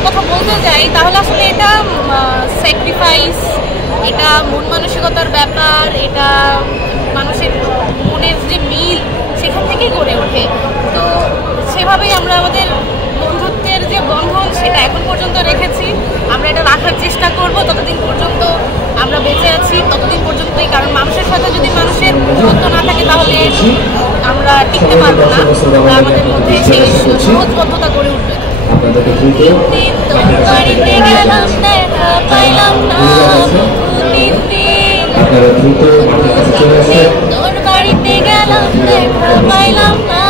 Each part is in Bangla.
বন্ধুত্বের কথা বলতে যাই তাহলে আসলে এটা স্যাক্রিফাইস, এটা মন মানসিকতার ব্যাপার, এটা মানুষের মনের যে মিল সেখান থেকেই গড়ে ওঠে। তো সেভাবেই আমরা আমাদের বন্ধুত্বের যে বন্ধন সেটা এখন পর্যন্ত রেখেছি। আমরা এটা রাখার চেষ্টা করব যতদিন পর্যন্ত আমরা বেঁচে আছি, ততদিন পর্যন্তই। কারণ মানুষের সাথে যদি মানুষের বন্ধুত্ব না থাকে তাহলে আমরা টিকতে পারবো না, আমাদের মধ্যে সেই সহজবদ্ধতা গড়ে উঠবে না। বাড়িতে গেলাম দেখা পাইলাম না, তোর বাড়িতে গেলাম দেখা পাইলাম না,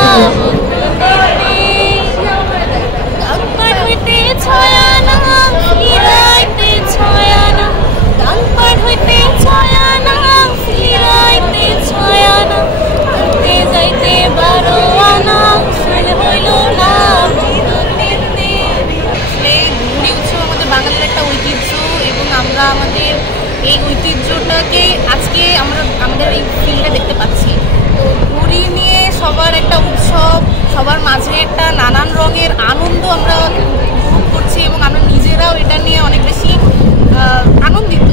গানপার হইতে ছয়ানা ফিরাইতে ছয়ানা, গানপার হইতে ছয়ানা ফিরাইতে ছয়ানা, আনতে যাইতে 12 আনা সুর হইল না। ঘুড়ি উৎসব আমাদের বাঙালির একটা ঐতিহ্য এবং আমরা আমাদের এই ঐতিহ্যটাকে আজকে আমরা আমাদের এই ফিল্ডে দেখতে পাচ্ছি। তো ঘুড়ি নিয়ে সবার একটা উৎসব, সবার মাঝে একটা নানান রঙের আনন্দ আমরা উপভোগ করছি এবং আমরা নিজেরাও এটা নিয়ে অনেক বেশি আনন্দিত।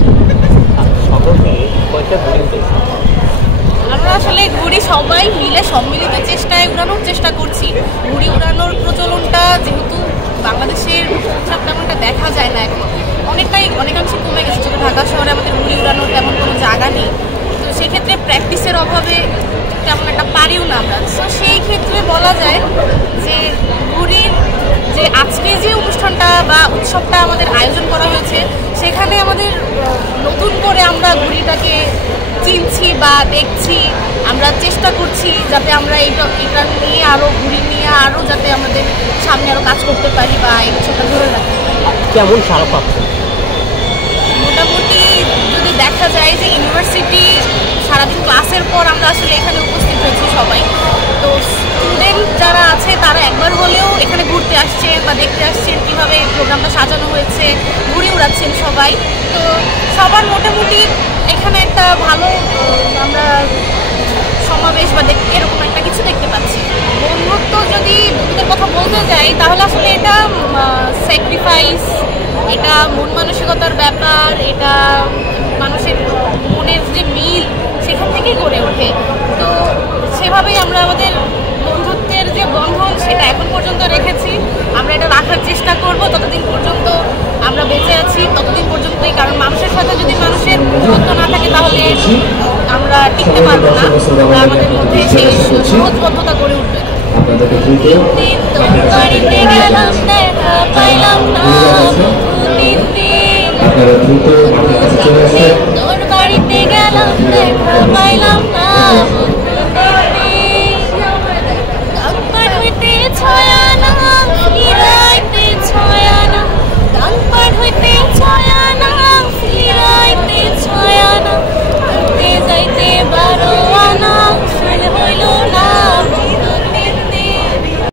আমরা আসলে ঘুড়ি সবাই মিলে সম্মিলিত চেষ্টায় উড়ানোর চেষ্টা করছি। ঘুড়ি উড়ানোর প্রচলনটা যেহেতু বাংলাদেশের তেমনটা দেখা যায় না, এখন অনেকাংশে কমে গেছে। যেহেতু ঢাকা শহরে আমাদের ঘুড়ি উড়ানোর তেমন কোনো জায়গা নেই, তো সেক্ষেত্রে প্র্যাকটিসের অভাবে তেমন একটা পারিও না আমরা। তো সেই ক্ষেত্রে বলা যায় যে ঘুড়ির যে আজকে যে অনুষ্ঠানটা বা উৎসবটা আমাদের আয়োজন করা হয়েছে সেখানে আমাদের নতুন করে আমরা ঘুড়িটাকে চিনছি বা দেখছি। আমরা চেষ্টা করছি যাতে আমরা এটা নিয়ে আরও ঘুড়ি নিয়ে আরও যাতে আমাদের সামনে আরও কাজ করতে পারি বা এই উৎসবটা ধরে রাখতে পারি। কেমন সারা পাচ্ছে? মোটামুটি যদি দেখা যায় যে ইউনিভার্সিটি সারাদিন ক্লাসের পর আমরা আসলে এখানে উপস্থিত হয়েছি সবাই। তো স্টুডেন্ট যারা আছে তারা একবার হলেও এখানে ঘুরতে আসছে বা দেখতে আসছেন কীভাবে প্রোগ্রামটা সাজানো হয়েছে, ঘুরে উড়াচ্ছেন সবাই। তো সবার মোটামুটি এখানে একটা ভালো আমরা সমাবেশ বা এরকম একটা কিছু দেখতে পাচ্ছি। বন্ধুত্বের কথা বলতে যাই তাহলে আসলে এটা স্যাক্রিফাইস, এটা মন মানসিকতার ব্যাপার, এটা মানুষের মনের যে মিল সেখান থেকেই গড়ে ওঠে। তো সেভাবেই আমরা আমাদের বন্ধুত্বের যে বন্ধন সেটা এখন পর্যন্ত রেখেছি। আমরা এটা রাখার চেষ্টা করব যতদিন পর্যন্ত আমরা বেঁচে আছি, ততদিন পর্যন্তই। কারণ মানুষের সাথে যদি মানুষের বন্ধুত্ব না থাকে তাহলে আমরা টিকতে পারবো না, আমাদের মধ্যে সেই সহজবদ্ধতা গড়ে উঠবে না। বাড়িতে গেলাম দেখা পাইলাম না,